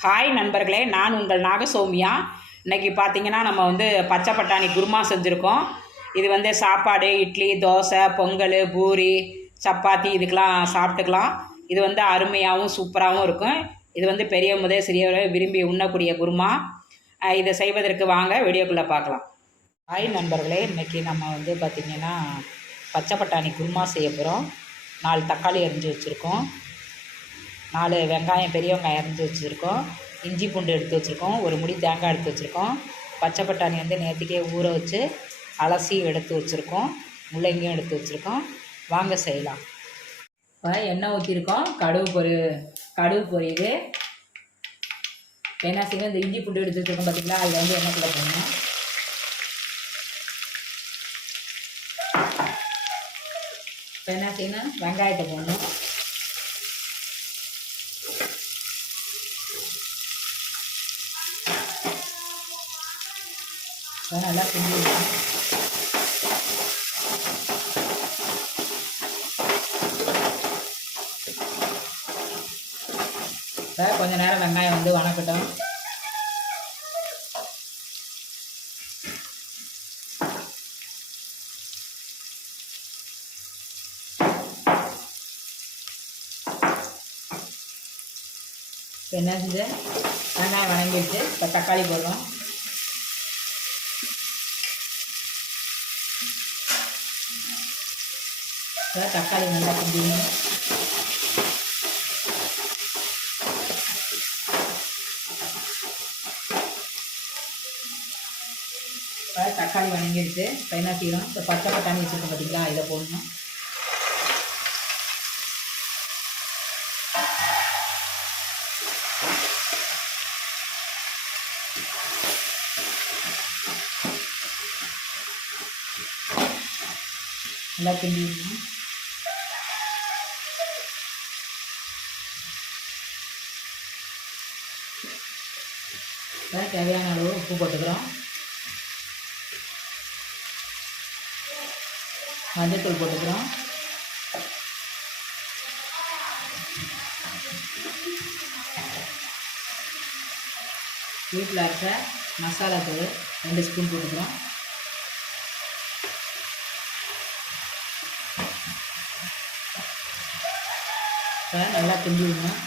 Hi நண்பர்களே. நான் உங்கள் நாகசௌமியா. இன்னைக்கு பார்த்தீங்கன்னா நம்ம வந்து பச்சை பட்டாணி குருமா செஞ்சுருக்கோம். இது வந்து சாப்பாடு இட்லி தோசை பொங்கல் பூரி சப்பாத்தி இதுக்கெலாம் சாப்பிட்டுக்கலாம். இது வந்து அருமையாகவும் சூப்பராகவும் இருக்கும். இது வந்து பெரிய முதல் சிறியவரை விரும்பி உண்ணக்கூடிய குருமா. இதை செய்வதற்கு வாங்க வீடியோக்குள்ளே பார்க்கலாம். ஹாய் நண்பர்களே. இன்றைக்கி நம்ம வந்து பார்த்திங்கன்னா பச்சை பட்டாணி குருமா செய்ய போகிறோம் நாலு தக்காளி அரிஞ்சு வச்சுருக்கோம். நாலு வெங்காயம் பெரிய வெங்காயம் அரைஞ்சி வச்சுருக்கோம். இஞ்சி பூண்டு எடுத்து வச்சுருக்கோம். ஒரு முடி தேங்காய் எடுத்து வச்சுருக்கோம். பச்சை பட்டாணி வந்து நேற்றுக்கே ஊற வச்சு அலசி எடுத்து வச்சுருக்கோம். முள்ளங்கியும் எடுத்து வச்சுருக்கோம். வாங்க செய்யலாம். இப்போ எண்ணெய் ஊற்றிருக்கோம் கடுகு பொரி கடுகு பொரியுது. என்ன செய்யணும்? இந்த இஞ்சி பூண்டு எடுத்து வச்சுருக்கோம் பார்த்திங்களா அதில் வந்து எண்ணெய்க்குள்ளே போடணும். இப்போ என்ன செய்யணும்? வெங்காயத்தை போடணும். நல்லா கிண்டி விடணும். இப்போ கொஞ்ச நேரம் வெங்காயம் வந்து வணக்கட்டும் இப்போ என்ன செஞ்சு வெங்காயம் வணங்கிடுச்சு இப்போ தக்காளி போடுறோம் தக்காளி நல்லா கிண்டிக்கணும் இப்போ தக்காளி வணங்கிடுச்சு இப்போ என்ன செய்யணும் இப்போ பச்சை பட்டாணி வச்சுருக்கோம் பார்த்தீங்களா இதை போடணும் நல்லா கிண்டிடணும் இப்போ தேவையான அளவு உப்பு போட்டுக்கிறோம். மஞ்சத்தூள் போட்டுக்கிறோம். வீட்டில் இருக்க மசாலா தூள் ரெண்டு ஸ்பூன் போட்டுக்கிறோம். நல்லா கிண்டி விடணும்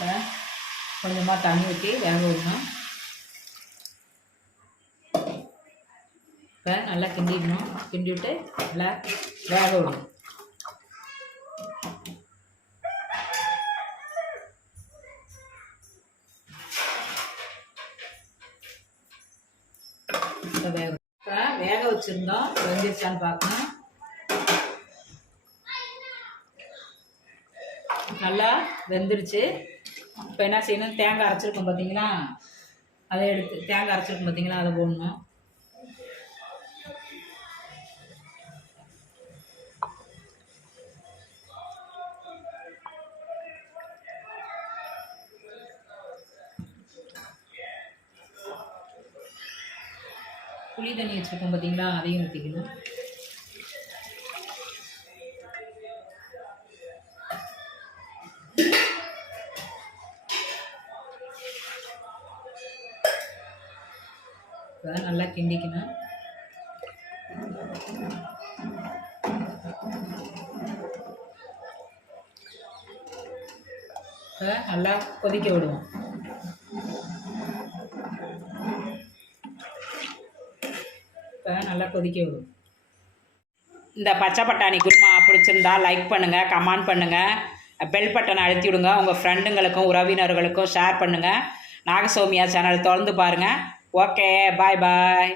இப்போ கொஞ்சமாக தண்ணி ஊற்றி வேக விடணும் இப்போ நல்லா கிண்டிடணும். கிண்டி விட்டு நல்லா வேக விடணும் இப்போ வேக இப்போ வேக வச்சுருந்தோம். வெந்துருச்சான்னு பார்க்கணும். நல்லா வெந்துருச்சு. இப்போ என்ன செய்யணும்? தேங்காய் அரைச்சிருக்கோம் பார்த்தீங்களா அதை எடுத்து தேங்காய் அரைச்சிருக்கோம் பார்த்தீங்களா அதை போடணும். புளி தண்ணி வச்சுருக்கோம் பார்த்தீங்களா அதையும் ஊற்றிக்கணும் இப்போ நல்லா கிண்டிக்கணும். இப்போ நல்லா கொதிக்க விடுவோம். இப்போ நல்லா கொதிக்க விடுவோம். இந்த பச்சை பட்டாணி குருமா பிடிச்சிருந்தா லைக் பண்ணுங்கள் கமெண்ட் பண்ணுங்கள் பெல் பட்டனை அழுத்தி விடுங்க. உங்கள் ஃப்ரெண்டுங்களுக்கும் உறவினர்களுக்கும் ஷேர் பண்ணுங்கள் நாகசோமியா சேனல் திறந்து பாருங்கள் ಓಕೆ ಬಾಯ್ ಬಾಯ್